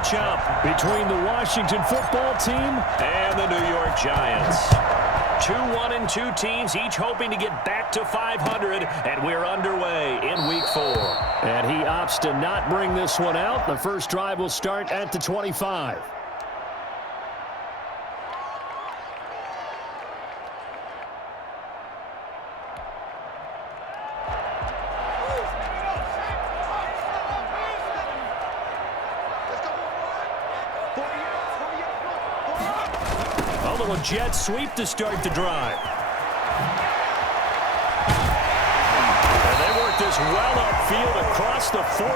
matchup between the Washington football team and the New York Giants. 2-1-2 teams, each hoping to get back to 500, and we're underway in Week 4. And he opts to not bring this one out. The first drive will start at the 25. A little jet sweep to start the drive. And they work this well upfield across the 45.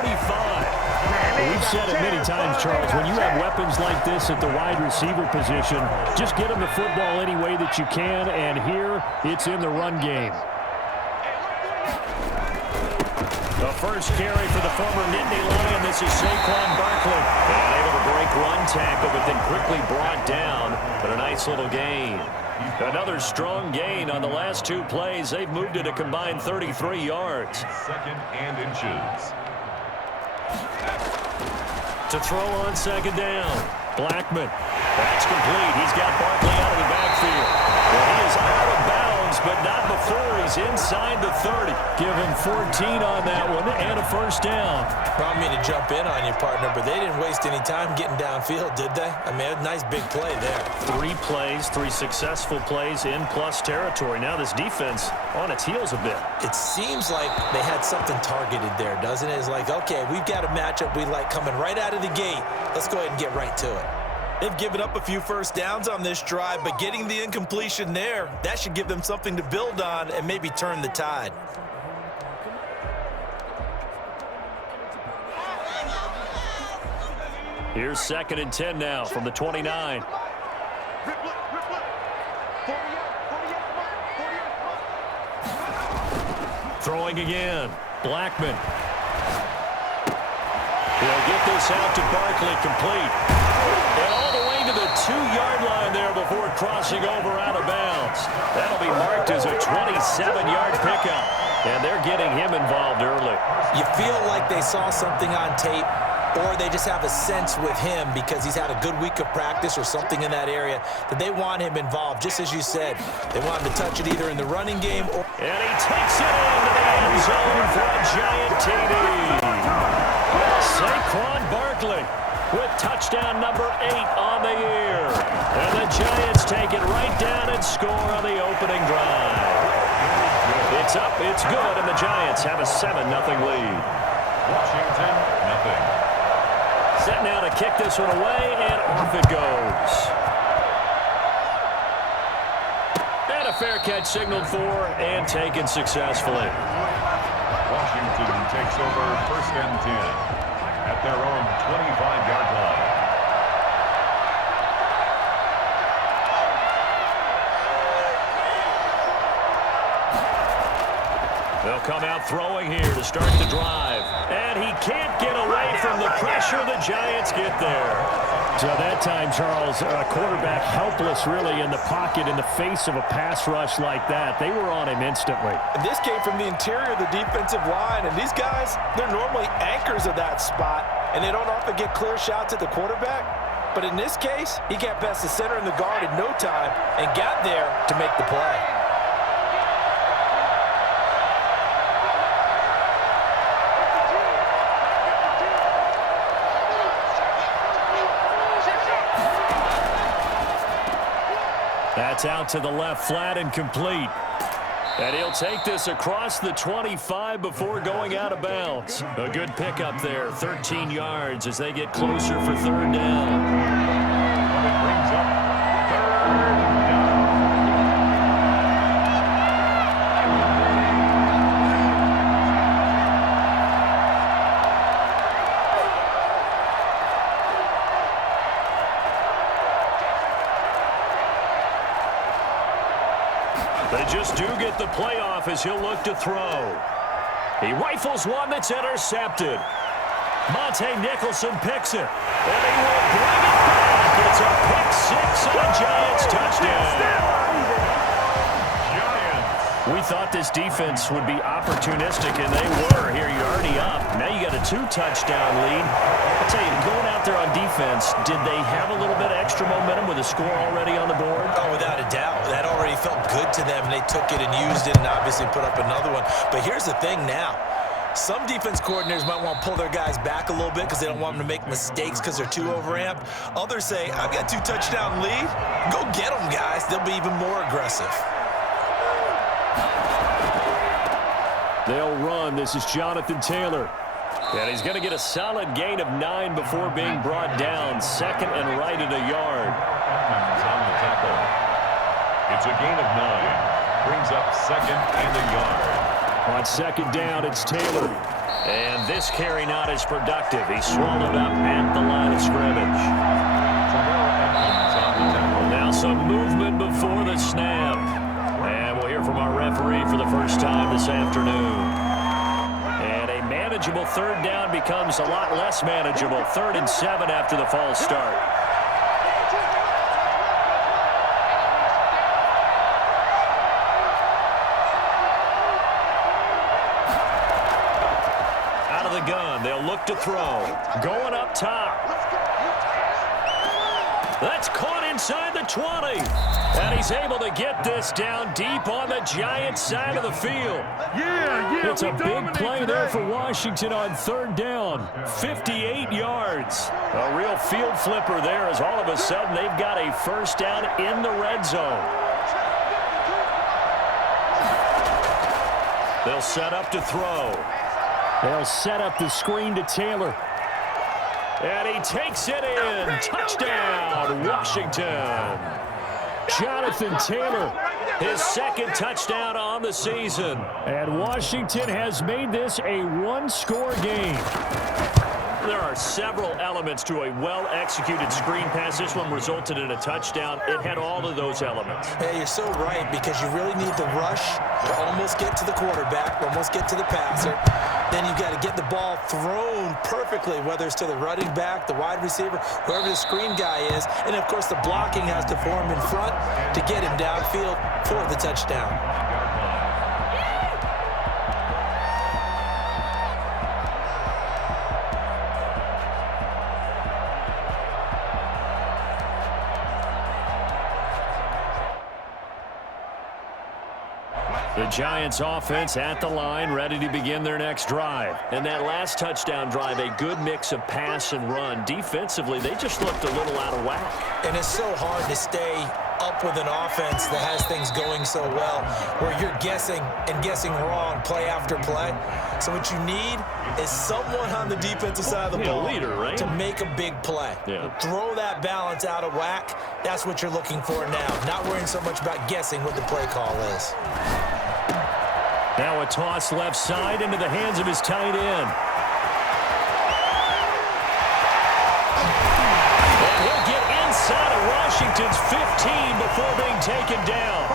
We've said it many times, Charles, when you have weapons like this at the wide receiver position, just get them the football any way that you can, and here it's in the run game. The first carry for the former Nittany Lion. This is Saquon Barkley. And able to break one tackle, but then quickly brought down. But a nice little gain. Another strong gain on the last two plays. They've moved it a combined 33 yards. Second and inches. To throw on second down. Blackman. That's complete. He's got Barkley out of the backfield. Well, he is out of bounds, but not before he's inside the 30. Give him 14 on that one and a first down. I don't mean to jump in on you, partner, but they didn't waste any time getting downfield, did they? I mean, a nice big play there. 3 plays, 3 successful plays in plus territory. Now this defense on its heels a bit. It seems like they had something targeted there, doesn't it? It's like, okay, we've got a matchup we like coming right out of the gate. Let's go ahead and get right to it. They've given up a few first downs on this drive, but getting the incompletion there, that should give them something to build on and maybe turn the tide. Here's 2nd and 10 now from the 29. Throwing again. Blackman. He'll get this out to Barkley, complete. And all the way to the 2-yard line there before crossing over out of bounds. That'll be marked as a 27-yard pickup. And they're getting him involved early. You feel like they saw something on tape, or they just have a sense with him because he's had a good week of practice or something in that area that they want him involved, just as you said. They want him to touch it either in the running game or... And he takes it into the end zone for a giant TD. Saquon Barkley with touchdown number 8 on the year. And the Giants take it right down and score on the opening drive. It's up, it's good, and the Giants have a 7-0 lead. Washington, nothing. Set now to kick this one away, and off it goes. And a fair catch signaled for and taken successfully. Washington takes over 1st and 10 at their own 25-yard line. They'll come out throwing here to start the drive. And he can't get away from the pressure. The Giants get there. So that time, Charles, a quarterback helpless really in the pocket in the face of a pass rush like that. They were on him instantly. And this came from the interior of the defensive line. And these guys, they're normally anchors of that spot. And they don't often get clear shots at the quarterback. But in this case, he got past the center and the guard in no time and got there to make the play. That's out to the left, flat and complete. And he'll take this across the 25 before going out of bounds. A good pickup there, 13 yards as they get closer for 3rd down. It brings up 3rd down. They just do get the playoff as he'll look to throw. He rifles one that's intercepted. Monte Nicholson picks it. And he will bring it back. It's a pick 6 and a Giants touchdown. Giants. We thought this defense would be opportunistic, and they were. Here, you're already up. Now you got a 2-touchdown lead. I'll tell you, going out there on defense offense, did they have a little bit of extra momentum with a score already on the board? Oh, without a doubt. That already felt good to them, and they took it and used it and obviously put up another one. But here's the thing now. Some defense coordinators might want to pull their guys back a little bit because they don't want them to make mistakes because they're too overamped. Others say, I've got 2 touchdown lead. Go get them, guys. They'll be even more aggressive. They'll run. This is Jonathan Taylor. And he's going to get a solid gain of 9 before being brought down. Second and right at a yard. On the tackle. It's a gain of 9. Brings up second and a yard. On second down, it's Taylor. And this carry not as productive. He's swallowed up at the line of scrimmage. Now some movement before the snap. And we'll hear from our referee for the first time this afternoon. And a manageable third down becomes a lot less manageable. 3rd and 7 after the false start. Out of the gun, they'll look to throw. Going up top. That's caught inside the 20. And he's able to get this down deep on the Giants side of the field. It's a big play there for Washington on 3rd down. 58 yards. A real field flipper there as all of a sudden they've got a first down in the red zone. They'll set up to throw. They'll set up the screen to Taylor. And he takes it in. Touchdown, Washington. Jonathan Taylor, his 2nd touchdown on the season. And Washington has made this a 1-score game. There are several elements to a well-executed screen pass. This one resulted in a touchdown. It had all of those elements. Hey, you're so right, because you really need the rush to almost get to the quarterback, almost get to the passer. Then you've got to get the ball thrown perfectly, whether it's to the running back, the wide receiver, whoever the screen guy is. And, of course, the blocking has to form in front to get him downfield for the touchdown. The Giants offense at the line, ready to begin their next drive. And that last touchdown drive, a good mix of pass and run. Defensively, they just looked a little out of whack. And it's so hard to stay up with an offense that has things going so well, where you're guessing and guessing wrong play after play. So what you need is someone on the defensive side of the ball leader, right? to make a big play. Yeah. Throw that balance out of whack. That's what you're looking for now. Not worrying so much about guessing what the play call is. Now a toss left side into the hands of his tight end. And he'll get inside of Washington's 15 before being taken down.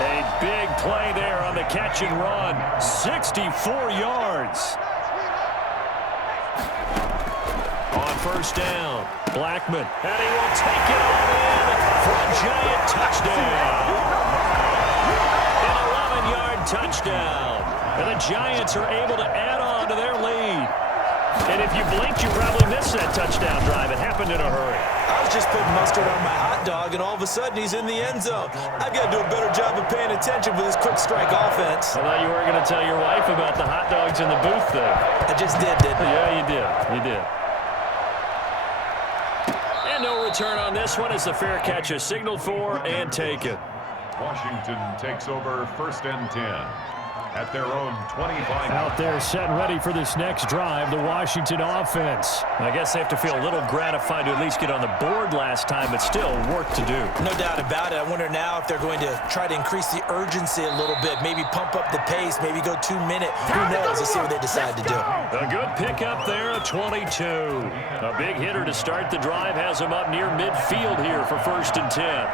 A big play there on the catch and run. 64 yards. On first down, Blackman. And he will take it all in for a Giant touchdown. Touchdown. And the Giants are able to add on to their lead. And if you blinked, you probably missed that touchdown drive. It happened in a hurry. I was just putting mustard on my hot dog, and all of a sudden he's in the end zone. I've got to do a better job of paying attention with this quick strike offense. I thought you were going to tell your wife about the hot dogs in the booth there. I just did, didn't I? Yeah, you did. You did. And no return on this one as the fair catch is signaled for and taken. Washington takes over 1st and 10 at their own 25. Out there set and ready for this next drive, the Washington offense. I guess they have to feel a little gratified to at least get on the board last time, but still work to do. No doubt about it. I wonder now if they're going to try to increase the urgency a little bit, maybe pump up the pace, maybe go 2 minute. Who knows? Let's see what they decide to do. A good pickup there, a 22. A big hitter to start the drive has him up near midfield here for 1st and 10.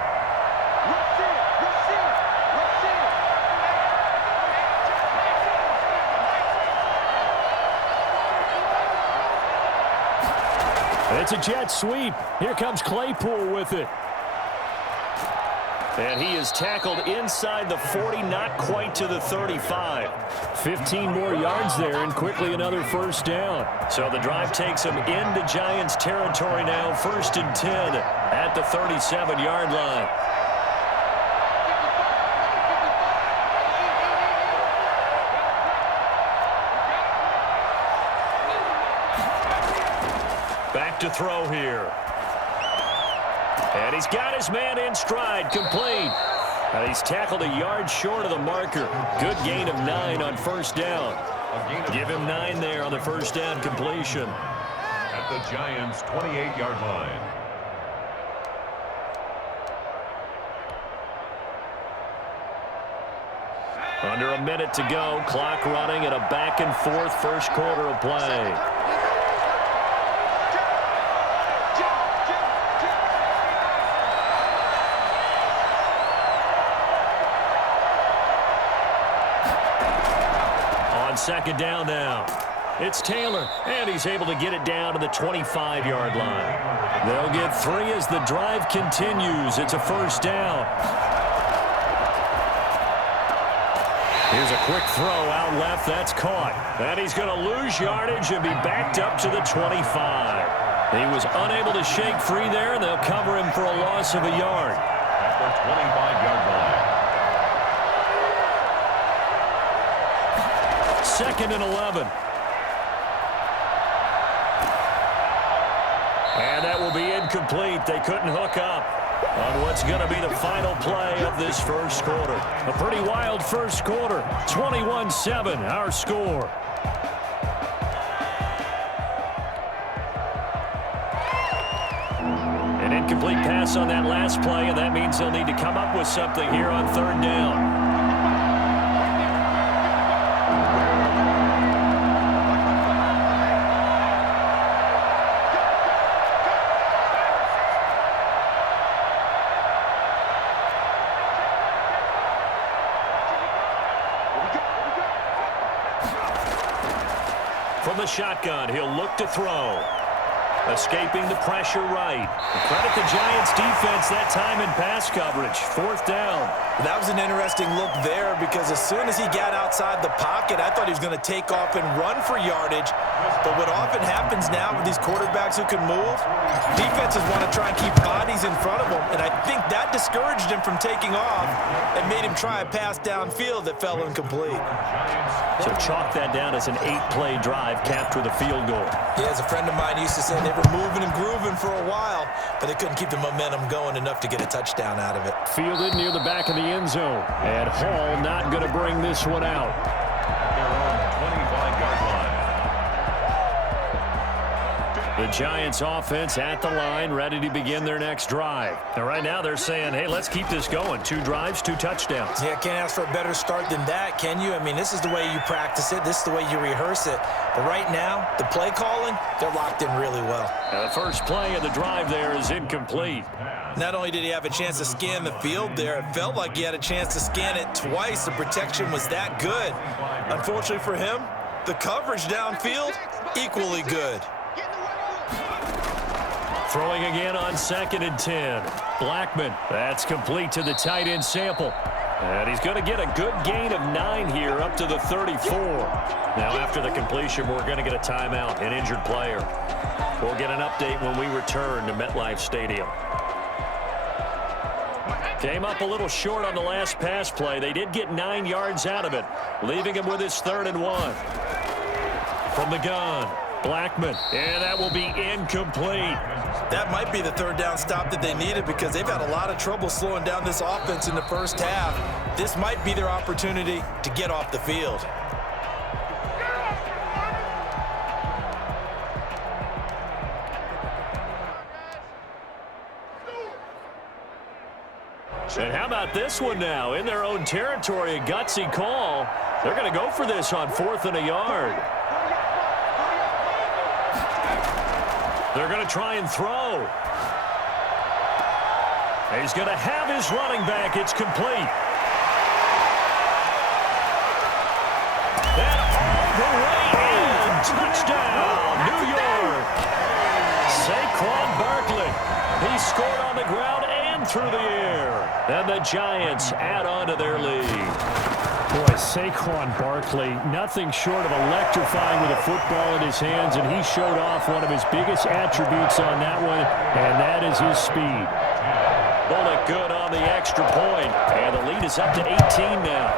It's a jet sweep. Here comes Claypool with it. And he is tackled inside the 40, not quite to the 35. 15 more yards there, and quickly another first down. So the drive takes him into Giants territory now, 1st and 10 at the 37-yard line. Back to throw here. And he's got his man in stride, complete. And he's tackled a yard short of the marker. Good gain of 9 on first down. Give him 9 there on the first down completion. At the Giants' 28-yard line. Under a minute to go, clock running, and a back-and-forth first quarter of play. Second down now. It's Taylor, and he's able to get it down to the 25-yard line. They'll get 3 as the drive continues. It's a first down. Here's a quick throw out left. That's caught. And he's going to lose yardage and be backed up to the 25. He was unable to shake free there, and they'll cover him for a loss of a yard. At the 25-yard line. 2nd and 11. And that will be incomplete. They couldn't hook up on what's going to be the final play of this first quarter. A pretty wild first quarter. 21-7, our score. An incomplete pass on that last play, and that means they'll need to come up with something here on 3rd down. From the shotgun, he'll look to throw. Escaping the pressure right. Credit the Giants defense that time in pass coverage. 4th down. That was an interesting look there because as soon as he got outside the pocket, I thought he was going to take off and run for yardage. But what often happens now with these quarterbacks who can move, defenses want to try and keep bodies in front of them. And I think that discouraged him from taking off and made him try a pass downfield that fell incomplete. So chalk that down as an 8-play drive capped with a field goal. Yeah, as a friend of mine used to say, they were moving and grooving for a while, but they couldn't keep the momentum going enough to get a touchdown out of it. Fielded near the back of the end zone. And Hall not going to bring this one out. Their own 25-yard line. The Giants offense at the line, ready to begin their next drive. And right now they're saying, hey, let's keep this going. 2 drives, 2 touchdowns. Yeah, can't ask for a better start than that, can you? I mean, this is the way you practice it. This is the way you rehearse it. But right now, the play calling, they're locked in really well. Now the first play of the drive there is incomplete. Not only did he have a chance to scan the field there, it felt like he had a chance to scan it twice. The protection was that good. Unfortunately for him, the coverage downfield, equally good. Throwing again on 2nd and 10. Blackman, that's complete to the tight end Sample. And he's going to get a good gain of 9 here up to the 34. Now after the completion, we're going to get a timeout, an injured player. We'll get an update when we return to MetLife Stadium. Came up a little short on the last pass play. They did get 9 yards out of it, leaving him with his 3rd and 1. From the gun, Blackman, and that will be incomplete. That might be the 3rd down stop that they needed because they've had a lot of trouble slowing down this offense in the first half. This might be their opportunity to get off the field. And how about this one now? In their own territory, a gutsy call. They're going to go for this on 4th and a yard. They're going to try and throw. He's going to have his running back. It's complete. And all the way in. Touchdown, New York. Saquon Barkley. He scored on the ground and and through the air. And the Giants add on to their lead. Boy, Saquon Barkley, nothing short of electrifying with a football in his hands, and he showed off one of his biggest attributes on that one, and that is his speed. Bullet good on the extra point, and the lead is up to 18 now.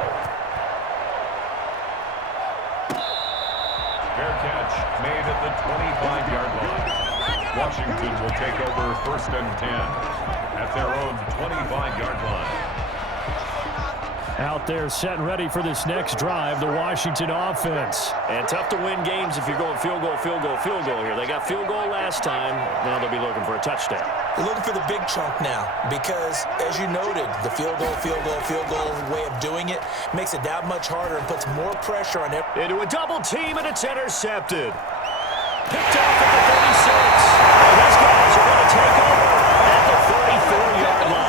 Fair catch made at the 25-yard line. Washington will take over 1st and 10 at their own 25-yard line. Out there set and ready for this next drive, the Washington offense. And tough to win games if you're going field goal, field goal, field goal here. They got field goal last time. Now they'll be looking for a touchdown. They're looking for the big chunk now because, as you noted, the field goal way of doing it makes it that much harder and puts more pressure on it. Into a double team, and it's intercepted. Picked off at the 36. And these guys are going to take over at the 34-yard line.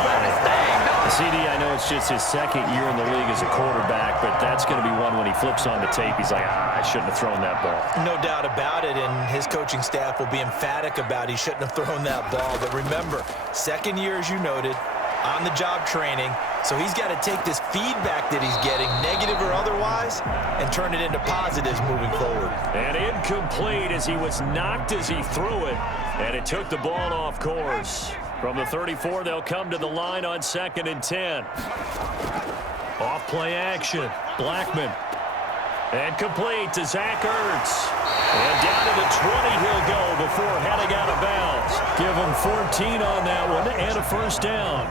CD, I know it's just his second year in the league as a quarterback, but that's going to be one when he flips on the tape. He's like, I shouldn't have thrown that ball. No doubt about it, and his coaching staff will be emphatic about he shouldn't have thrown that ball. But remember, second year, as you noted, on-the-job training, so he's got to take this feedback that he's getting, negative or otherwise, and turn it into positives moving forward. And incomplete as he was knocked as he threw it, and it took the ball off course. From the 34, they'll come to the line on 2nd and 10. Off play action. Blackman. And complete to Zach Ertz. And down to the 20 he'll go before heading out of bounds. Give him 14 on that one and a first down.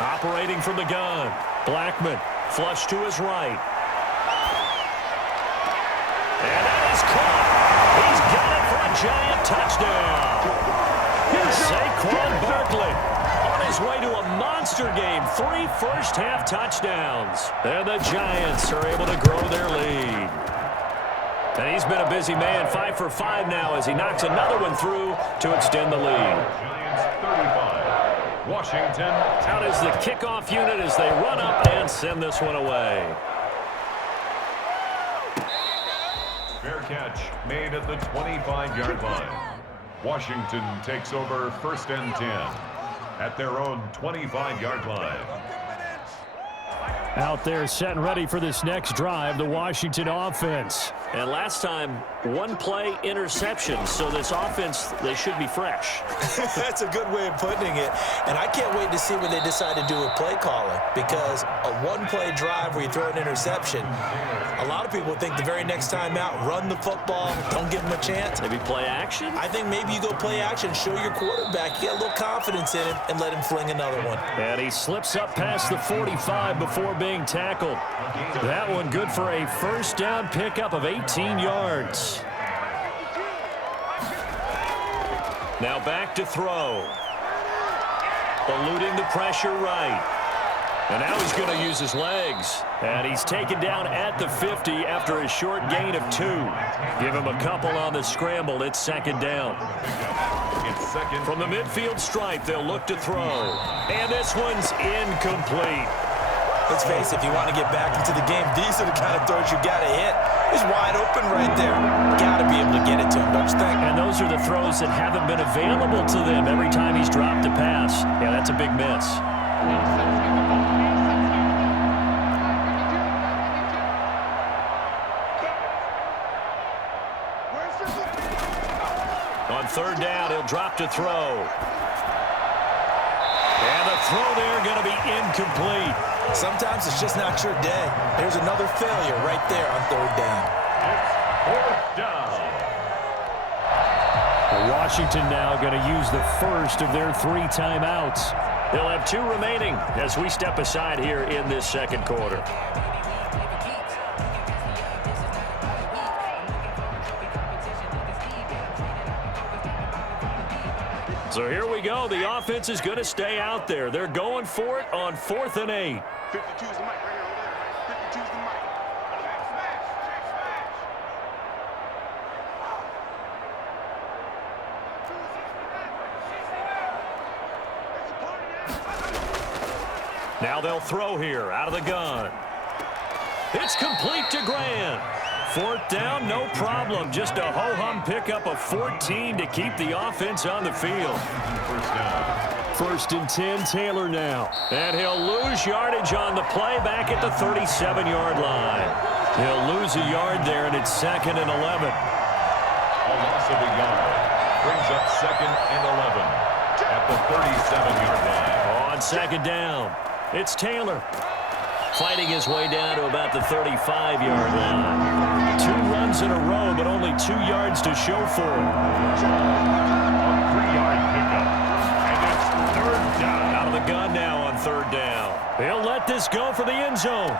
Operating from the gun. Blackman. Flush to his right. And that is caught. He's got it for a Giant touchdown. Saquon Barkley on his way to a monster game. 3 first-half touchdowns. And the Giants are able to grow their lead. And he's been a busy man. 5 for 5 now as he knocks another one through to extend the lead. Giants 35. Washington. Out is the kickoff unit as they run up and send this one away. Fair catch made at the 25-yard line. Washington takes over 1st and 10 at their own 25-yard line. Out there set and ready for this next drive, the Washington offense. And last time, one play interception, so this offense, they should be fresh. That's a good way of putting it. And I can't wait to see what they decide to do with play calling, because a one-play drive where you throw an interception, a lot of people think the very next time out, run the football, don't give them a chance. Maybe play action? I think maybe you go play action, show your quarterback, you get a little confidence in him, and let him fling another one. And he slips up past the 45 before being tackled. That one good for a first down pickup of 18 yards. Now back to throw. Eluding the pressure right. And now he's going to use his legs. And he's taken down at the 50 after a short gain of 2. Give him a couple on the scramble. It's 2nd down. From the midfield stripe, they'll look to throw. And this one's incomplete. Let's face it, if you want to get back into the game, these are the kind of throws you got to hit. He's wide open right there. Got to be able to get it to him, don't you think? And those are the throws that haven't been available to them every time he's dropped a pass. Yeah, that's a big miss. On 3rd down, he'll drop to throw. And the throw there going to be incomplete. Sometimes it's just not your day. There's another failure right there on 3rd down. It's 4th down. Washington now going to use the first of their 3 timeouts. They'll have 2 remaining as we step aside here in this 2nd quarter. So here we go. The offense is going to stay out there. They're going for it on 4th and 8. 52's the mic right here. 52's the mic. Now they'll throw here out of the gun. It's complete to Grant. 4th down, no problem. Just a ho-hum pickup of 14 to keep the offense on the field. First down. 1st and 10, Taylor now. And he'll lose yardage on the play back at the 37-yard line. He'll lose a yard there, and it's 2nd and 11. A loss of a yard brings up 2nd and 11 at the 37-yard line. On 2nd down, it's Taylor. Fighting his way down to about the 35-yard line. 2 runs in a row, but only 2 yards to show for it. A 3-yard pickup. And it's 3rd down. Out of the gun now on 3rd down. He'll let this go for the end zone.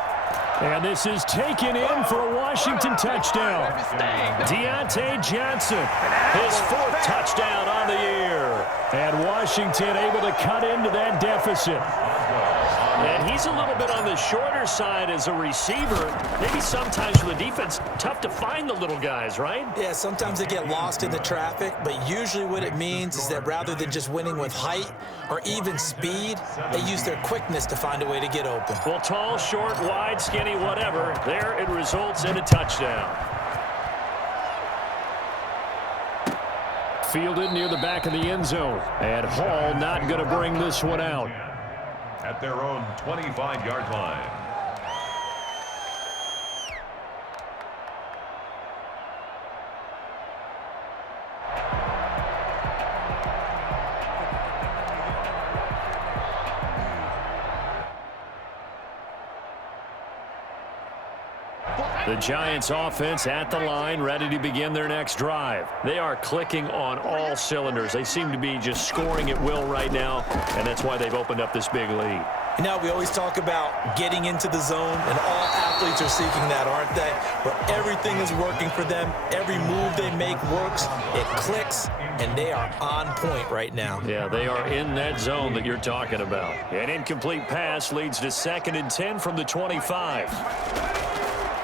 And this is taken in for a Washington touchdown. Deontay Johnson, his 4th touchdown on the year. And Washington able to cut into that deficit. And he's a little bit on the shorter side as a receiver. Maybe sometimes for the defense, tough to find the little guys, right? Yeah, sometimes they get lost in the traffic, but usually what it means is that rather than just winning with height or even speed, they use their quickness to find a way to get open. Well, tall, short, wide, skinny, whatever, there it results in a touchdown. Fielded near the back of the end zone. And Hall not going to bring this one out. At their own 25-yard line. The Giants offense at the line, ready to begin their next drive. They are clicking on all cylinders. They seem to be just scoring at will right now, and that's why they've opened up this big lead. You know, we always talk about getting into the zone, and all athletes are seeking that, aren't they? Where everything is working for them, every move they make works, it clicks, and they are on point right now. Yeah, they are in that zone that you're talking about. An incomplete pass leads to 2nd and 10 from the 25.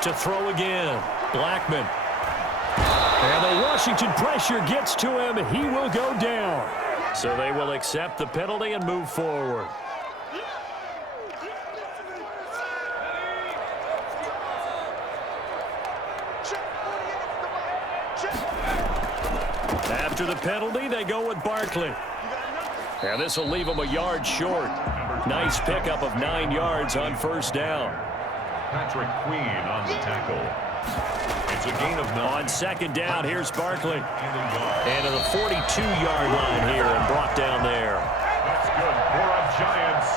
To throw again, Blackman. And the Washington pressure gets to him. He will go down. So they will accept the penalty and move forward. After the penalty, they go with Barkley. And this will leave him a yard short. Nice pickup of 9 yards on 1st down. Patrick Queen on the tackle. It's a gain of 9. On 2nd down, here's Barkley. And to the 42-yard line here and brought down there. That's good for a Giants.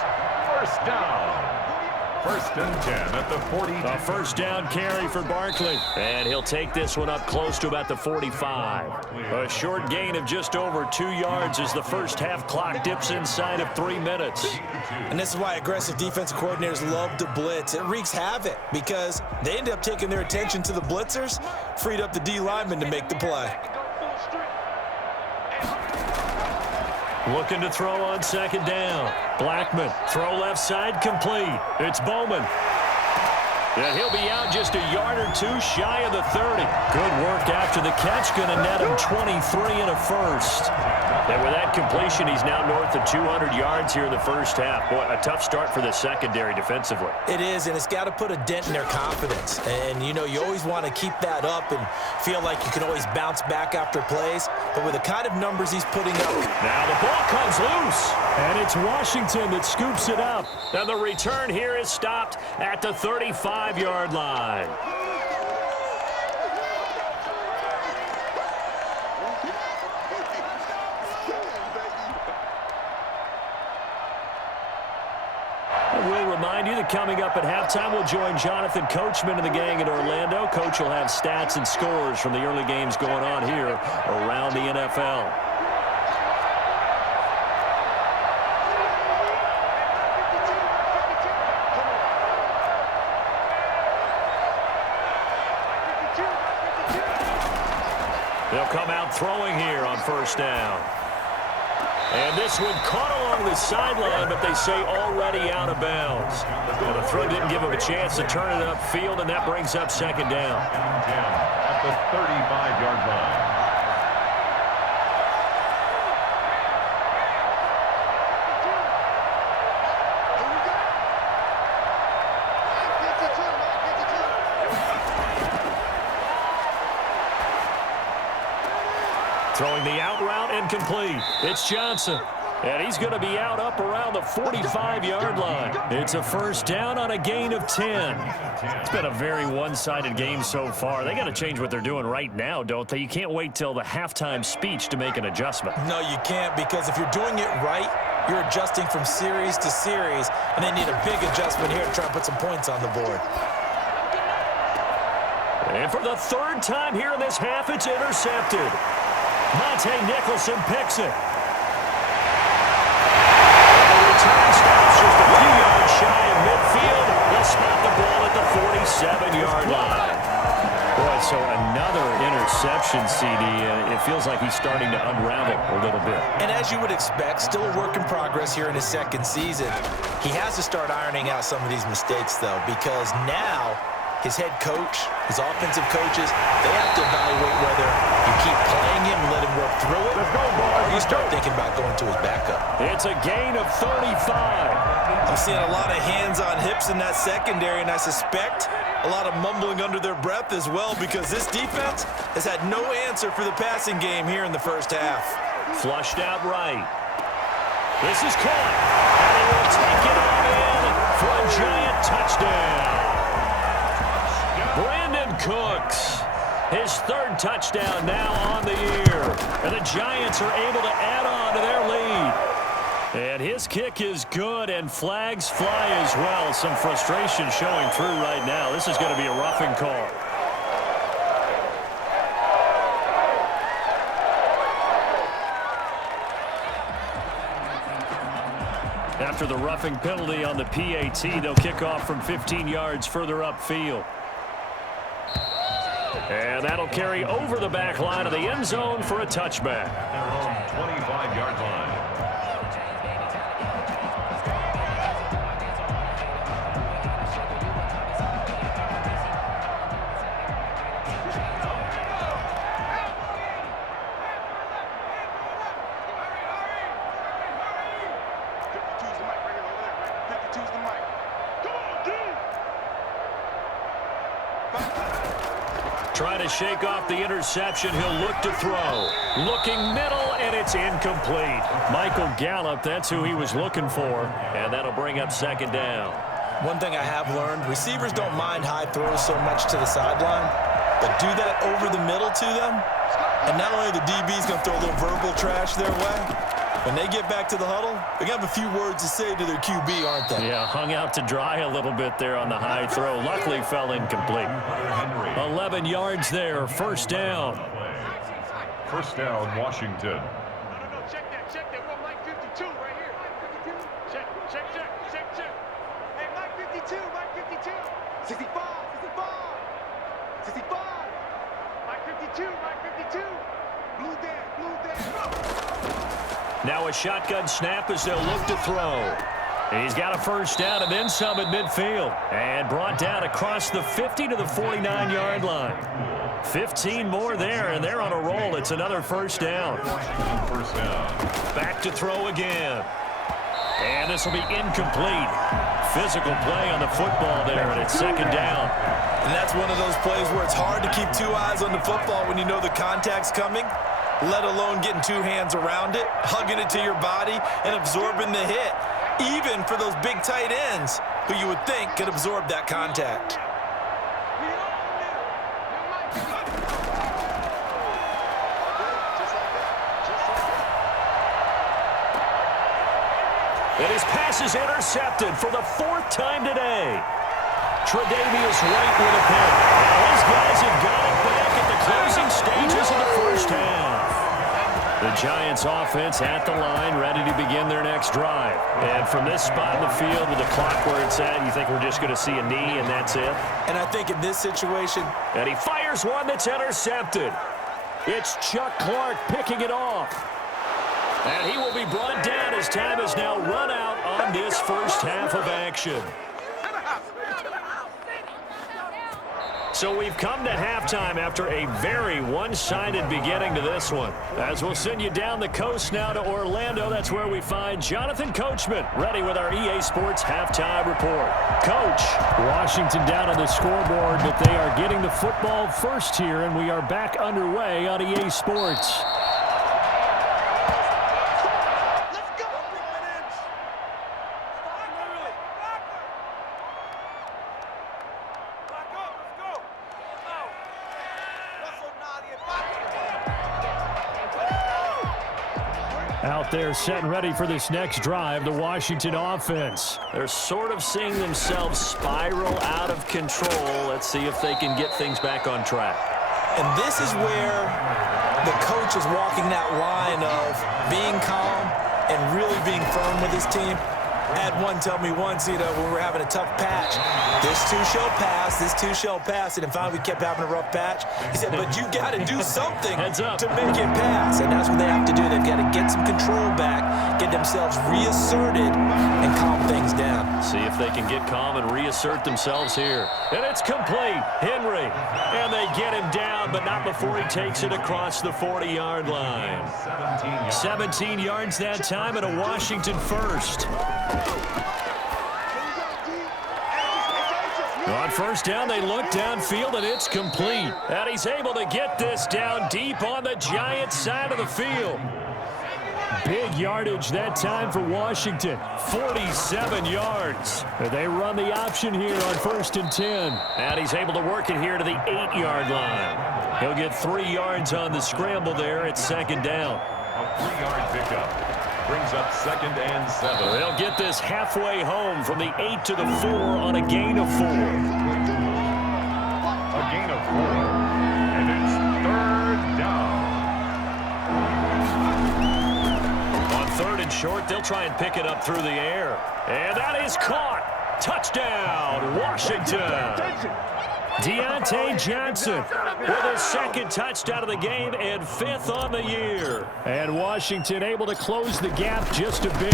1st down. 1st and 10 at the 40. A 1st down carry for Barkley. And he'll take this one up close to about the 45. A short gain of just over 2 yards as the first half clock dips inside of 3 minutes. And this is why aggressive defensive coordinators love to blitz. It wreaks havoc because they end up taking their attention to the blitzers, freed up the D lineman to make the play. Looking to throw on 2nd down. Blackman, throw left side, complete. It's Bowman. And he'll be out just a yard or 2 shy of the 30. Good work after the catch. Going to net him 23 and a 1st. And with that completion, he's now north of 200 yards here in the first half. Boy, a tough start for the secondary defensively. It is, and it's got to put a dent in their confidence. And, you know, you always want to keep that up and feel like you can always bounce back after plays. But with the kind of numbers he's putting up. Now the ball comes loose. And it's Washington that scoops it up. And the return here is stopped at the 35-yard line. We'll remind you that coming up at halftime, we'll join Jonathan Coachman and the gang in Orlando. Coach will have stats and scores from the early games going on here around the NFL. They'll come out throwing here on 1st down. And this one caught along the sideline, but they say already out of bounds. Well, the throw didn't give him a chance to turn it upfield, and that brings up 2nd down. At the 35-yard line. Throwing the out route and complete. It's Johnson. And he's going to be out up around the 45-yard line. It's a first down on a gain of 10. It's been a very one-sided game so far. They got to change what they're doing right now, don't they? You can't wait till the halftime speech to make an adjustment. No, you can't, because if you're doing it right, you're adjusting from series to series, and they need a big adjustment here to try and put some points on the board. And for the third time here in this half, it's intercepted. Monte Nicholson picks it. Return stops just a few yards shy of midfield. They'll spot the ball at the 47-yard line. Boy, so another interception, CD. It feels like he's starting to unravel a little bit. And as you would expect, still a work in progress here in his second season. He has to start ironing out some of these mistakes, though, because now his head coach, his offensive coaches, they have to evaluate whether you keep playing him and let him work through it, or you start thinking about going to his backup. It's a gain of 35. I'm seeing a lot of hands on hips in that secondary, and I suspect a lot of mumbling under their breath as well, because this defense has had no answer for the passing game here in the first half. Flushed out right. This is caught, and he will take it on in for a giant touchdown. Brandon Cooks, his third touchdown now on the year. And the Giants are able to add on to their lead. And his kick is good, and flags fly as well. Some frustration showing through right now. This is going to be a roughing call. After the roughing penalty on the PAT, they'll kick off from 15 yards further upfield. And that'll carry over the back line of the end zone for a touchback. Their own 25-yard line. Trying to shake off the interception. He'll look to throw. Looking middle, and it's incomplete. Michael Gallup, that's who he was looking for. And that'll bring up second down. One thing I have learned, receivers don't mind high throws so much to the sideline, but do that over the middle to them, and not only the DB's going to throw a little verbal trash their way, when they get back to the huddle, they're going to have a few words to say to their QB, aren't they? Yeah, hung out to dry a little bit there on the high throw. Luckily fell incomplete. 11 yards there, first down. First down, Washington. No, check that. We're on line 52 right here. Line 52. Check. Hey, line 52. 65. 65. Line 52. Blue dead. Now a shotgun snap as they'll look to throw. He's got a first down and then some at midfield. And brought down across the 50 to the 49-yard line. 15 more there, and they're on a roll. It's another first down. First down. Back to throw again. And this will be incomplete. Physical play on the football there, and it's second down. And that's one of those plays where it's hard to keep two eyes on the football when you know the contact's coming, let alone getting two hands around it, hugging it to your body, and absorbing the hit, even for those big tight ends who you would think could absorb that contact. And his pass is intercepted for the fourth time today. Tre'Davious White with a pick. And his guys have got it back at the closing stages of the first half. The Giants offense at the line, ready to begin their next drive. And from this spot in the field with the clock where it's at, you think we're just going to see a knee and that's it? And I think in this situation... And he fires one that's intercepted. It's Chuck Clark picking it off. And he will be brought down as time has now run out on this first half of action. So we've come to halftime after a very one-sided beginning to this one. As we'll send you down the coast now to Orlando, that's where we find Jonathan Coachman ready with our EA Sports Halftime Report. Coach, Washington down on the scoreboard, but they are getting the football first here, and we are back underway on EA Sports. Out there setting ready for this next drive, the Washington offense. They're sort of seeing themselves spiral out of control. Let's see if they can get things back on track. And this is where the coach is walking that line of being calm and really being firm with his team. I had one tell me once, when we're having a tough patch, this too shall pass, this too shall pass. And finally we kept having a rough patch. He said, but you got to do something to make it pass. And that's what they have to do. They've got to get some control back, get themselves reasserted, and calm things down. See if they can get calm and reassert themselves here. And it's complete. Henry. And they get him down, but not before he takes it across the 40-yard line. 17 yards that time, and a Washington first. On first down, they look downfield, and it's complete. And he's able to get this down deep on the Giants' side of the field. Big yardage that time for Washington. 47 yards. They run the option here on 1st and 10. And he's able to work it here to the 8-yard line. He'll get 3 yards on the scramble there at 2nd down. A 3-yard pickup. Brings up 2nd and 7. They'll get this halfway home from the 8 to the 4 on a gain of 4. A gain of 4. And it's 3rd down. On 3rd and short, they'll try and pick it up through the air. And that is caught. Touchdown, Washington. Deontay Johnson with his 2nd touchdown of the game and 5th on the year. And Washington able to close the gap just a bit.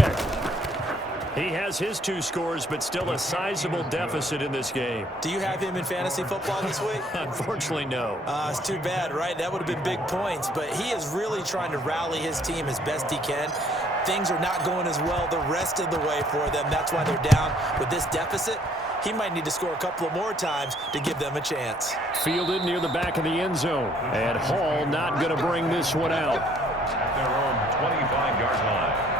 He has his 2 scores, but still a sizable deficit in this game. Do you have him in fantasy football this week? Unfortunately, no. It's too bad, right? That would have been big points. But he is really trying to rally his team as best he can. Things are not going as well the rest of the way for them. That's why they're down with this deficit. He might need to score a couple of more times to give them a chance. Fielded near the back of the end zone. And Hall not going to bring this one out. At their own 25-yard line.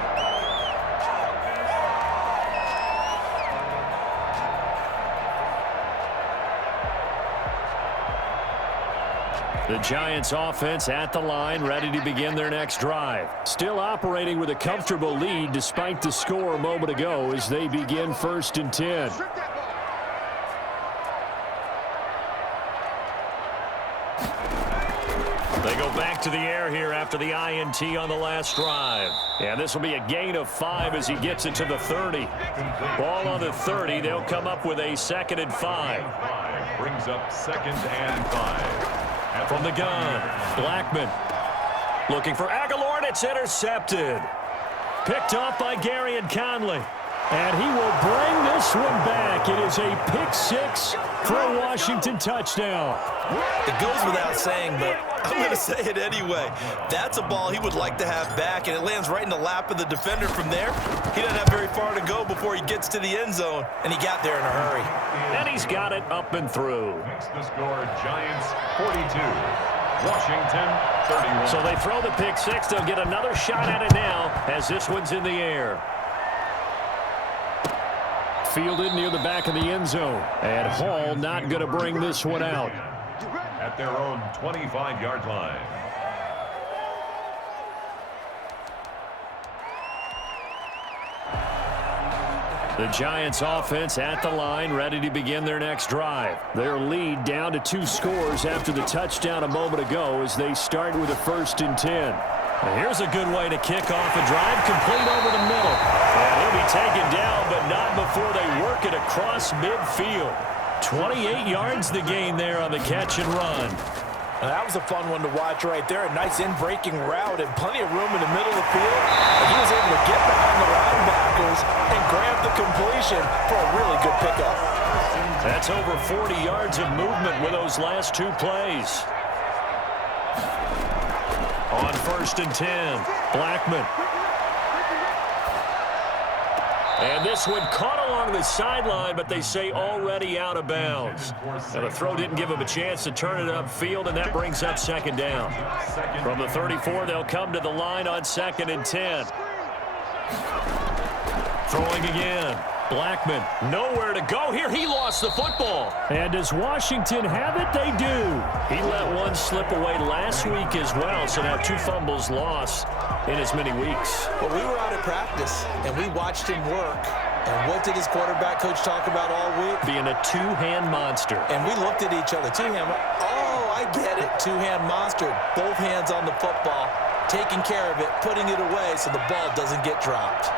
The Giants offense at the line, ready to begin their next drive. Still operating with a comfortable lead despite the score a moment ago as they begin 1st and 10. They go back to the air here after the INT on the last drive. And this will be a gain of 5 as he gets it to the 30. Ball on the 30. They'll come up with a 2nd and 5. Brings up 2nd and 5. From the gun, Blackman looking for Aguilar, and it's intercepted. Picked off by Gary and Conley. And he will bring this one back. It is a pick-6 for a Washington touchdown. It goes without saying, but I'm going to say it anyway. That's a ball he would like to have back, and it lands right in the lap of the defender from there. He doesn't have very far to go before he gets to the end zone, and he got there in a hurry. And he's got it up and through. Makes the score Giants 42. Washington 31. So they throw the pick-6. They'll get another shot at it now as this one's in the air. Fielded near the back of the end zone. And Hall not going to bring this one out. At their own 25-yard line. The Giants offense at the line, ready to begin their next drive. Their lead down to 2 scores after the touchdown a moment ago as they start with a 1st and 10. And here's a good way to kick off a drive, complete over the middle. And he'll be taken down, but not before they work it across midfield. 28 yards the gain there on the catch and run. And that was a fun one to watch right there. A nice in-breaking route and plenty of room in the middle of the field. And he was able to get behind the linebackers and grab the completion for a really good pickup. That's over 40 yards of movement with those last 2 plays. On 1st and 10, Blackman. And this one caught along the sideline, but they say already out of bounds. Now the throw didn't give him a chance to turn it upfield, and that brings up 2nd down. From the 34, they'll come to the line on 2nd and 10. Throwing again. Blackman, nowhere to go here. He lost the football. And does Washington have it? They do. He let one slip away last week as well, so now 2 fumbles lost in as many weeks. Well, we were out at practice, and we watched him work. And what did his quarterback coach talk about all week? Being a two-hand monster. And we looked at each other. Two-hand. Oh, I get it. Two-hand monster. Both hands on the football, taking care of it, putting it away so the ball doesn't get dropped.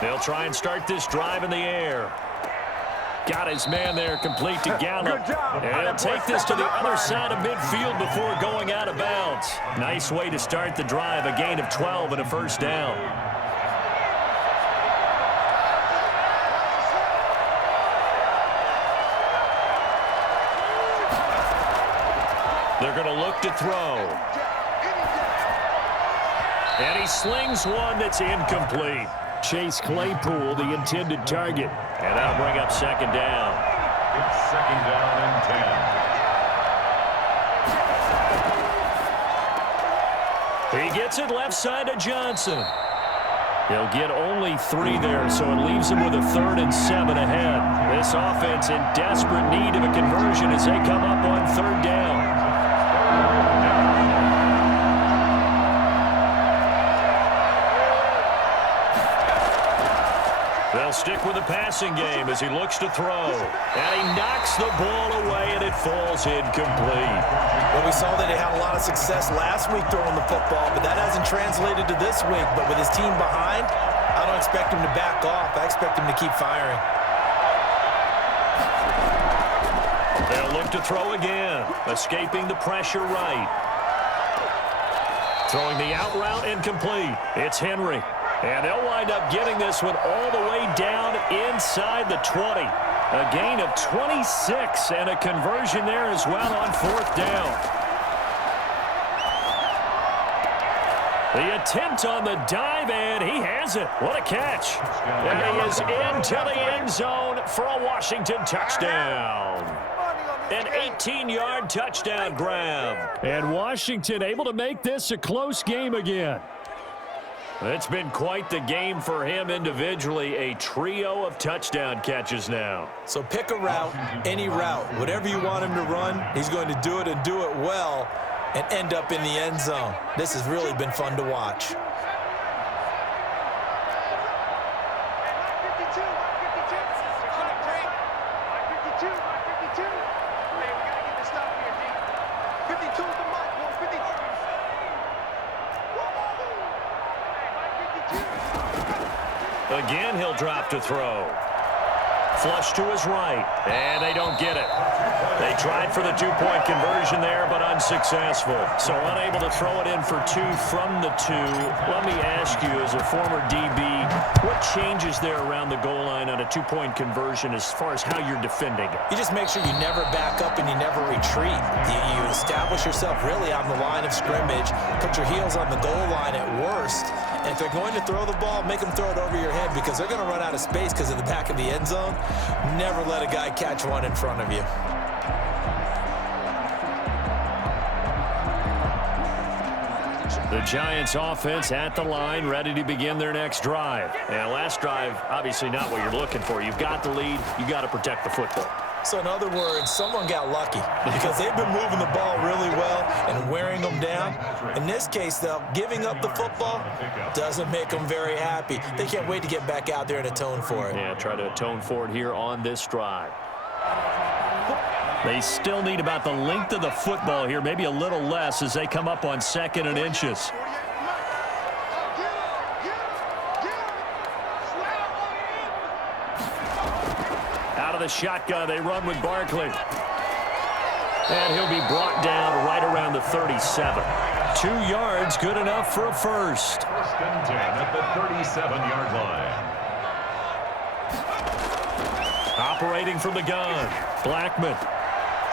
They'll try and start this drive in the air. Got his man there complete to Gallup. And he'll take this to the other side of midfield before going out of bounds. Nice way to start the drive, a gain of 12 and a first down. They're going to look to throw. And he slings one that's incomplete. Chase Claypool, the intended target. And that'll bring up second down. It's second down and 10. He gets it left side to Johnson. He'll get only 3 there, so it leaves him with a 3rd and 7 ahead. This offense in desperate need of a conversion as they come up on 3rd down. They'll stick with the passing game as he looks to throw. And he knocks the ball away, and it falls incomplete. Well, we saw that he had a lot of success last week throwing the football, but that hasn't translated to this week. But with his team behind, I don't expect him to back off. I expect him to keep firing. They'll look to throw again, escaping the pressure right. Throwing the out route incomplete. It's Henry. And they'll wind up getting this one all the way down inside the 20. A gain of 26 and a conversion there as well on 4th down. The attempt on the dive, and he has it. What a catch. And he is into the end zone for a Washington touchdown. An 18-yard touchdown grab. And Washington able to make this a close game again. It's been quite the game for him individually. A trio of touchdown catches now. So pick a route, any route. Whatever you want him to run, he's going to do it and do it well and end up in the end zone. This has really been fun to watch. Again, he'll drop to throw. Flush to his right, and they don't get it. They tried for the 2-point conversion there, but unsuccessful. So unable to throw it in for 2 from the 2. Let me ask you, as a former DB, what changes there around the goal line on a 2-point conversion as far as how you're defending it? You just make sure you never back up and you never retreat. You establish yourself really on the line of scrimmage, put your heels on the goal line at worst, and if they're going to throw the ball, make them throw it over your head because they're going to run out of space because of the back of the end zone. Never let a guy catch one in front of you. The Giants offense at the line, ready to begin their next drive. And last drive, obviously not what you're looking for. You've got the lead. You've got to protect the football. So in other words, someone got lucky because they've been moving the ball really well and wearing them down. In this case, though, giving up the football doesn't make them very happy. They can't wait to get back out there and atone for it. Yeah, try to atone for it here on this drive. They still need about the length of the football here, maybe a little less as they come up on 2nd and inches. Out of the shotgun, they run with Barkley. And he'll be brought down right around the 37. 2 yards, good enough for a first. 1st and 10 at the 37-yard line. Operating from the gun, Blackman.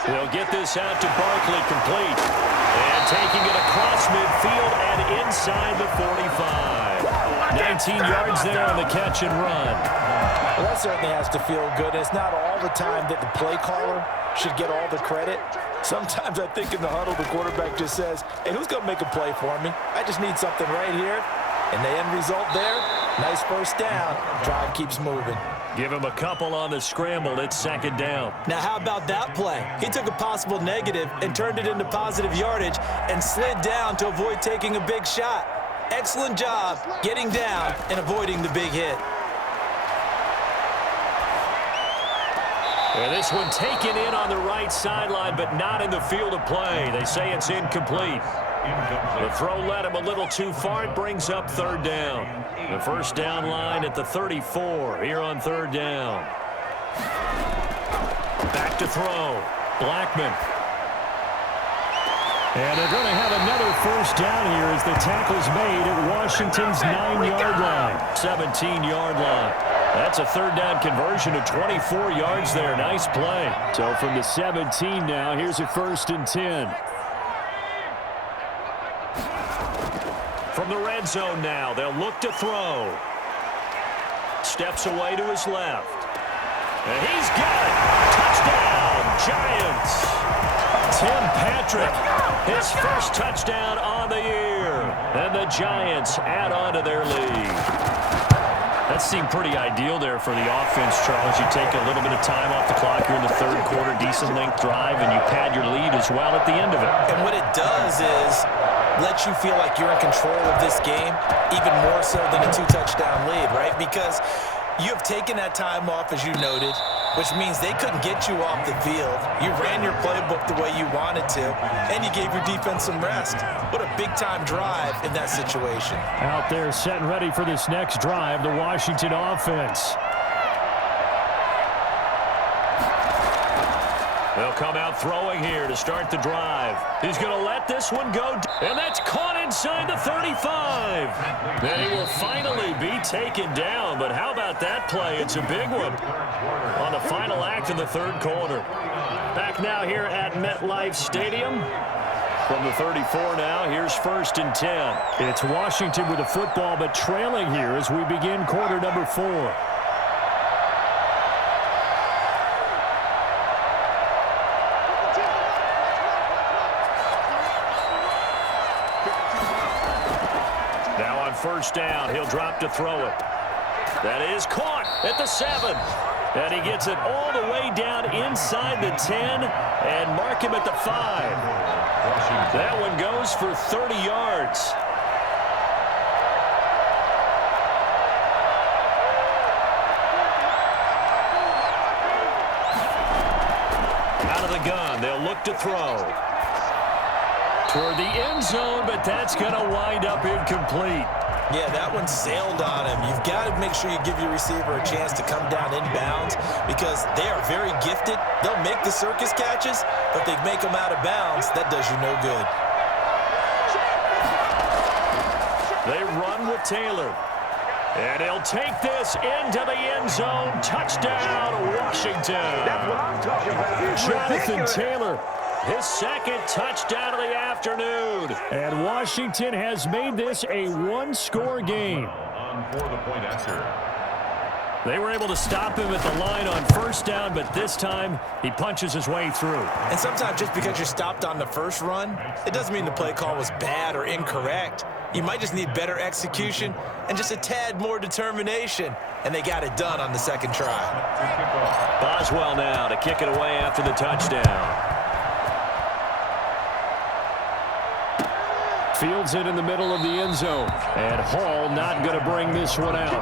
He'll get this out to Barkley, complete. And taking it across midfield and inside the 45. 17 yards there on the catch and run. Well, that certainly has to feel good. It's not all the time that the play caller should get all the credit. Sometimes I think in the huddle, the quarterback just says, hey, who's going to make a play for me? I just need something right here. And the end result there, nice first down. Drive keeps moving. Give him a couple on the scramble. It's second down. Now, how about that play? He took a possible negative and turned it into positive yardage and slid down to avoid taking a big shot. Excellent job getting down and avoiding the big hit. And this one taken in on the right sideline, but not in the field of play. They say it's incomplete. The throw led him a little too far. It brings up third down. The first down line at the 34 here on third down. Back to throw. Blackman. And they're going to have another first down here as the tackle's made at Washington's 9-yard line. 17-yard line. That's a third down conversion to 24 yards there. Nice play. So from the 17 now, here's a first and 10. From the red zone now, they'll look to throw. Steps away to his left. And he's got it. Touchdown, Giants. Tim Patrick, his first touchdown on the year. And the Giants add on to their lead. That seemed pretty ideal there for the offense, Charles. You take a little bit of time off the clock here in the third quarter, decent length drive, and you pad your lead as well at the end of it. And what it does is let you feel like you're in control of this game, even more so than a 2-touchdown lead, right? Because you have taken that time off, as you noted, which means they couldn't get you off the field. You ran your playbook the way you wanted to, and you gave your defense some rest. What a big-time drive in that situation. Out there set and ready for this next drive, the Washington offense. They'll come out throwing here to start the drive. He's going to let this one go, and that's caught inside the 35. Then he will finally be taken down, but how about that play? It's a big one on the final act of the third quarter. Back now here at MetLife Stadium. From the 34 now, here's first and 10. It's Washington with the football, but trailing here as we begin quarter number 4. First down, he'll drop to throw it. That is caught at the 7. And he gets it all the way down inside the 10 and mark him at the 5. That one goes for 30 yards. Out of the gun, they'll look to throw. Toward the end zone, but that's going to wind up incomplete. Yeah, that one sailed on him. You've got to make sure you give your receiver a chance to come down inbounds because they are very gifted. They'll make the circus catches, but they make them out of bounds. That does you no good. They run with Taylor. And he'll take this into the end zone. Touchdown, Washington. That's what I'm talking about. Jonathan Taylor. His second touchdown of the afternoon. And Washington has made this a one-score game. On for the point after. They were able to stop him at the line on first down, but this time he punches his way through. And sometimes just because you're stopped on the first run, it doesn't mean the play call was bad or incorrect. You might just need better execution and just a tad more determination. And they got it done on the second try. Boswell now to kick it away after the touchdown. Fields it in the middle of the end zone. And Hall not going to bring this one out.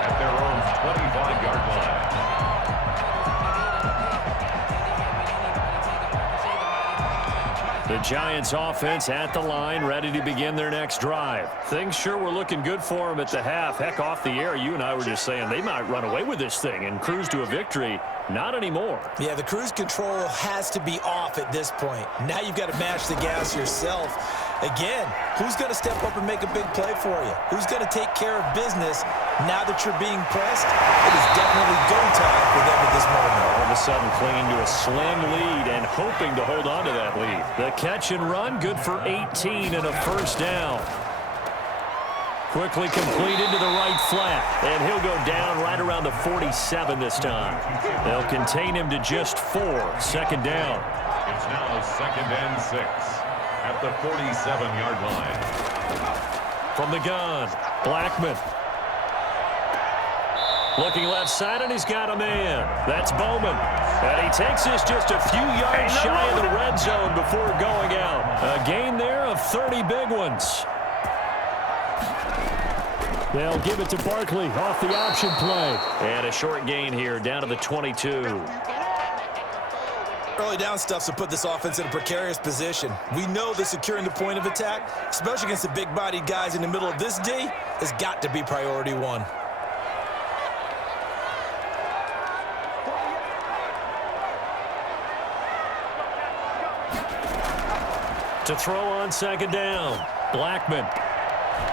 At their own 25-yard line. The Giants offense at the line, ready to begin their next drive. Things sure were looking good for them at the half. Heck, off the air, you and I were just saying they might run away with this thing and cruise to a victory. Not anymore. Yeah, the cruise control has to be off at this point. Now you've got to mash the gas yourself. Again, who's going to step up and make a big play for you? Who's going to take care of business now that you're being pressed? It is definitely go time for them at this moment. All of a sudden clinging to a slim lead and hoping to hold on to that lead. The catch and run, good for 18 and a first down. Quickly completed to the right flat. And he'll go down right around the 47 this time. They'll contain him to just 4. Second down. It's now 2nd and 6 at the 47-yard line. From the gun, Blackman. Looking left side, and he's got a man. That's Bowman. And he takes this just a few yards shy of the red zone before going out. A gain there of 30 big ones. They'll give it to Barkley off the option play. And a short gain here down to the 22. Early down stuff to put this offense in a precarious position. We know that securing the point of attack, especially against the big-bodied guys in the middle of this D, has got to be priority one. To throw on second down, Blackman.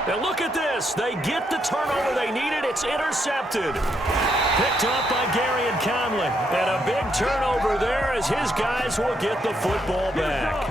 Now look at this. They get the turnover they needed. It's intercepted. Picked up by Gary and Conley. And a big turnover there as his guys will get the football back.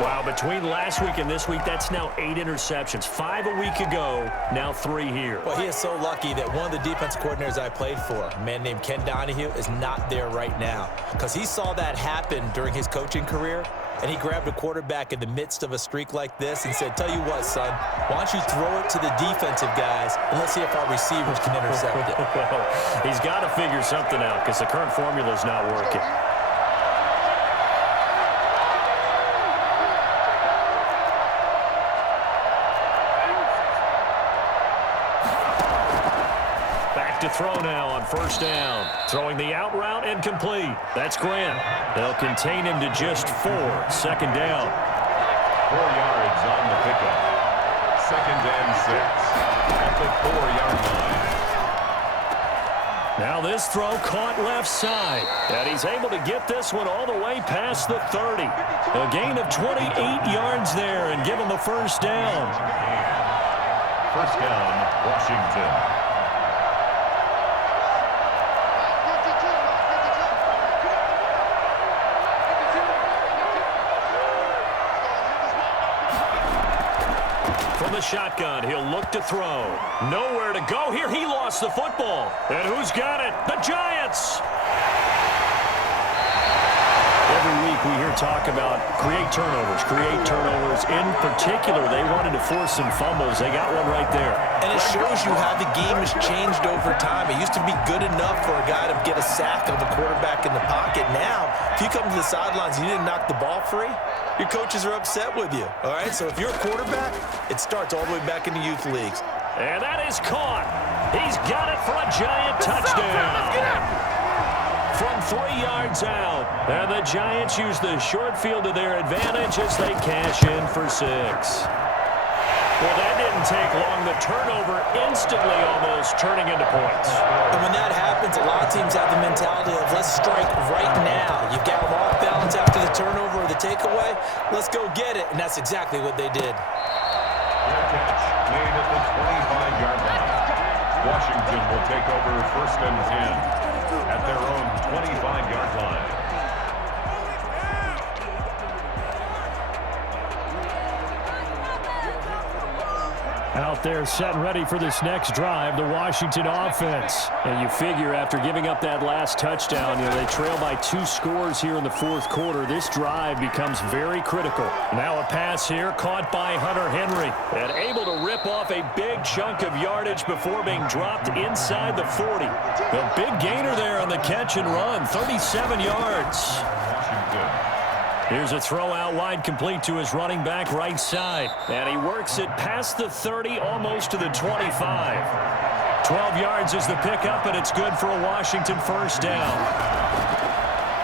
Wow, between last week and this week, that's now 8 interceptions. 5 a week ago, now 3 here. Well, he is so lucky that one of the defense coordinators I played for, a man named Ken Donahue, is not there right now. Because he saw that happen during his coaching career. And he grabbed a quarterback in the midst of a streak like this and said, tell you what, son, why don't you throw it to the defensive guys and let's see if our receivers can intercept it. Well, he's got to figure something out because the current formula is not working. To throw now on first down. Throwing the out route and complete. That's Grant. They'll contain him to just 4. Second down. 4 yards on the pickup. 2nd and 6 at the 4-yard line. Now this throw caught left side. And he's able to get this one all the way past the 30. A gain of 28 yards there and give him a first down. First down, Washington. The shotgun, he'll look to throw. Nowhere to go here. He lost the football. And who's got it? The Giants. Every week we hear talk about create turnovers. In particular, they wanted to force some fumbles. They got one right there. And it shows you how the game has changed over time. It used to be good enough for a guy to get a sack of a quarterback in the pocket. Now, if you come to the sidelines and you didn't knock the ball free, your coaches are upset with you. All right, so if you're a quarterback, it starts all the way back in the youth leagues. And that is caught. He's got it for a Giant touchdown. From 3 yards out. And the Giants use the short field to their advantage as they cash in for 6. Well, that didn't take long. The turnover instantly almost turning into points. And when that happens, a lot of teams have the mentality of let's strike right now. You've got them off balance after the turnover or the takeaway. Let's go get it. And that's exactly what they did. Fair catch made at the 25-yard line. Washington will take over 1st and 10 at their own 25-yard line. Out there set and ready for this next drive, the Washington offense. And you figure after giving up that last touchdown, they trail by 2 scores here in the 4th quarter. This drive becomes very critical. Now a pass here caught by Hunter Henry and able to rip off a big chunk of yardage before being dropped inside the 40. A big gainer there on the catch and run, 37 yards. Washington. Here's a throw out wide complete to his running back right side. And he works it past the 30, almost to the 25. 12 yards is the pickup, and it's good for a Washington first down.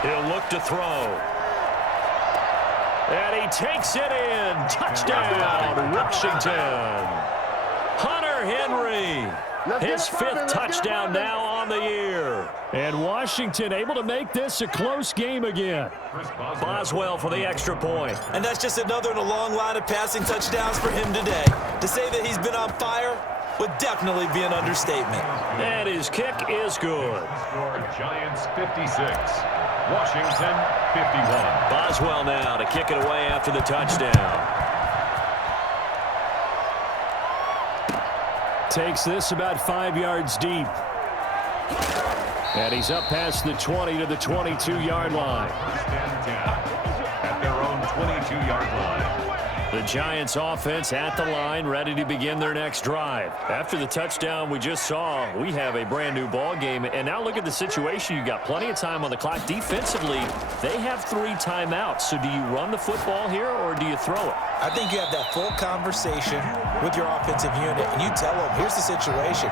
He'll look to throw. And he takes it in. Touchdown, Washington. Hunter Henry. His 5th touchdown now on the year. And Washington able to make this a close game again. Boswell for the extra point. And that's just another in a long line of passing touchdowns for him today. To say that he's been on fire would definitely be an understatement. And his kick is good. Giants 56. Washington 51. Boswell now to kick it away after the touchdown. Takes this about 5 yards deep. And he's up past the 20 to the 22-yard line. First and 10 at their own 22-yard line. The Giants offense at the line, ready to begin their next drive. After the touchdown we just saw, we have a brand new ball game. And now look at the situation. You got plenty of time on the clock. Defensively, they have 3 timeouts. So do you run the football here or do you throw it? I think you have that full conversation with your offensive unit, and you tell them, here's the situation.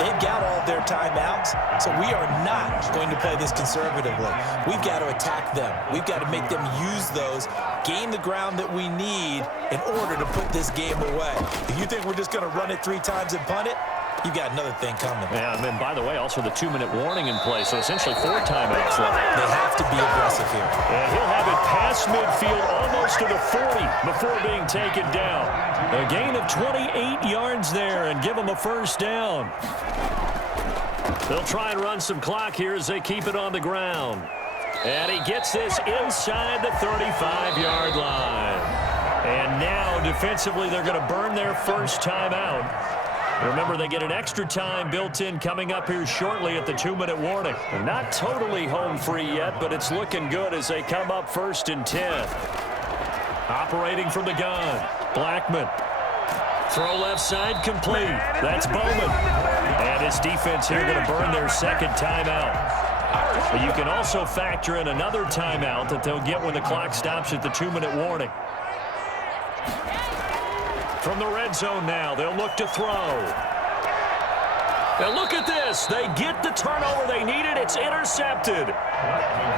They've got all their timeouts, so we are not going to play this conservatively. We've got to attack them. We've got to make them use those, gain the ground that we need in order to put this game away. If you think we're just going to run it 3 times and punt it, you've got another thing coming. Yeah, and then, by the way, also the 2-minute warning in play, so essentially 4 timeouts left. They have to be aggressive here. And he'll have it past midfield almost to the 40 before being taken down. A gain of 28 yards there and give him a first down. They'll try and run some clock here as they keep it on the ground. And he gets this inside the 35-yard line. And now, defensively, they're going to burn their first timeout. Remember, they get an extra time built in coming up here shortly at the 2-minute warning. They're not totally home free yet, but it's looking good as they come up 1st and 10. Operating from the gun, Blackman. Throw left side complete. That's Bowman. And his defense here going to burn their second timeout. But you can also factor in another timeout that they'll get when the clock stops at the 2-minute warning. From the red zone now, they'll look to throw. Now look at this. They get the turnover they needed. It's intercepted.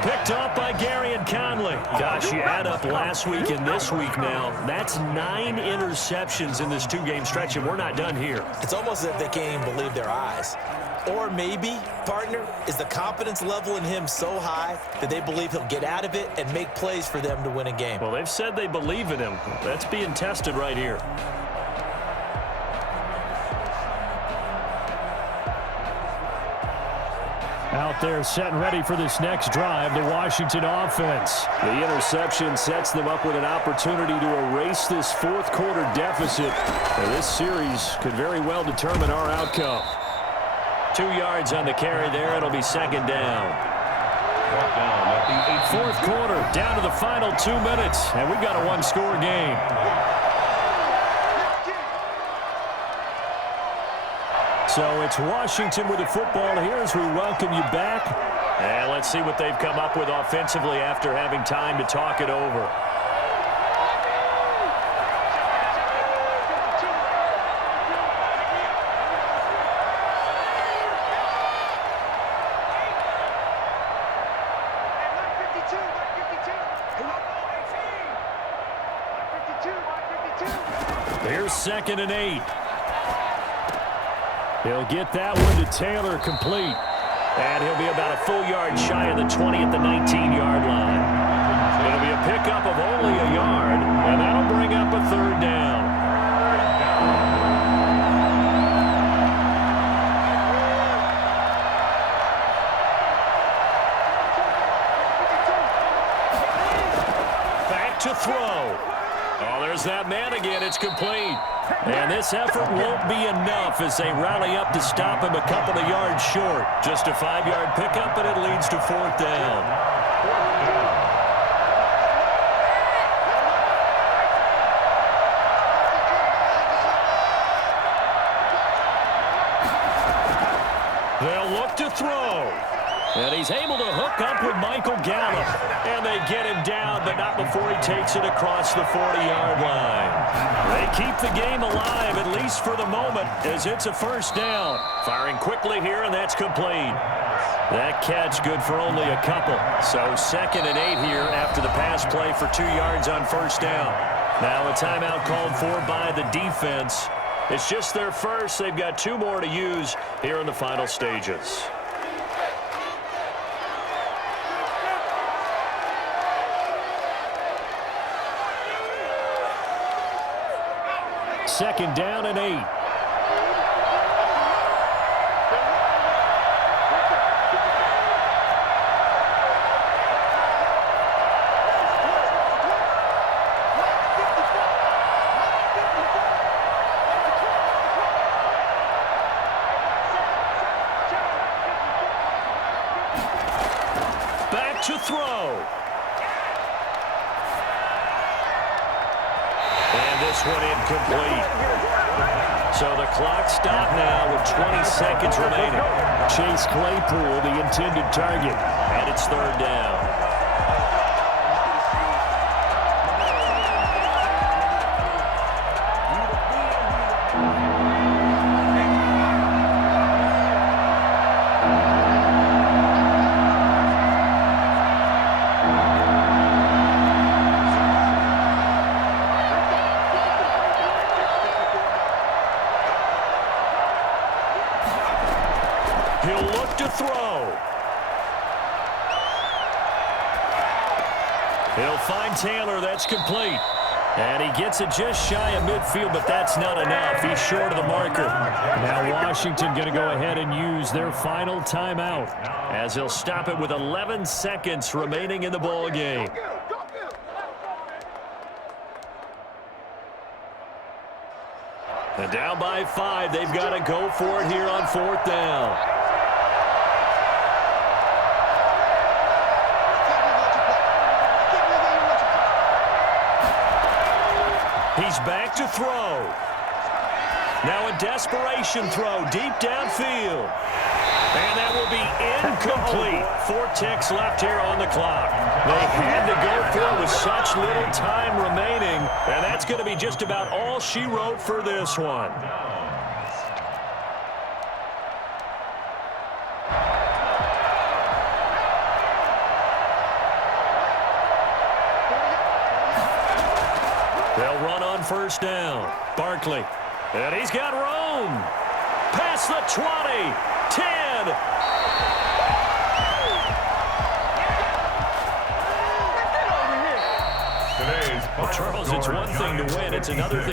Picked up by Gary and Conley. Gosh, you add up last week and this week now. That's 9 interceptions in this 2-game stretch, and we're not done here. It's almost as if they can't even believe their eyes. Or maybe, partner, is the confidence level in him so high that they believe he'll get out of it and make plays for them to win a game. Well, they've said they believe in him. That's being tested right here. Out there set and ready for this next drive, the Washington offense. The interception sets them up with an opportunity to erase this 4th quarter deficit. And this series could very well determine our outcome. 2 yards on the carry there. It'll be 2nd down. 4th quarter, down to the final 2 minutes, and we've got a 1-score game. So it's Washington with the football here as we welcome you back. And let's see what they've come up with offensively after having time to talk it over. Here's 2nd and 8. He'll get that one to Taylor complete. And he'll be about a full yard shy of the 20 at the 19-yard line. It'll be a pickup of only a yard, and that'll bring up a 3rd down. Back to throw. Oh, there's that man again. It's complete. And this effort won't be enough as they rally up to stop him a couple of yards short. Just a 5-yard pickup, and it leads to 4th down. They'll look to throw. And he's able to hook up with Michael Gallup. And they get him down, but not before he takes it across the 40-yard line. They keep the game alive, at least for the moment, as it's a 1st down. Firing quickly here, and that's complete. That catch good for only a couple. So 2nd and 8 here after the pass play for 2 yards on 1st down. Now a timeout called for by the defense. It's just their first. They've got 2 more to use here in the final stages. 2nd down and 8. this one incomplete. So the clock stopped now with 20 seconds remaining. Chase Claypool, the intended target. And it's third down. He'll look to throw. He'll find Taylor. That's complete. And he gets it just shy of midfield, but that's not enough. He's short of the marker. Now Washington going to go ahead and use their final timeout as he'll stop it with 11 seconds remaining in the ball game. And down by 5, they've got to go for it here on fourth down. He's back to throw. Now a desperation throw deep downfield. And that will be incomplete. 4 ticks left here on the clock. They had to go for it with such little time remaining. And that's going to be just about all she wrote for this one. They'll run on first down. Barkley. And he's got room. Past the 20. 10. Well, Charles, it's one thing to win. It's another thing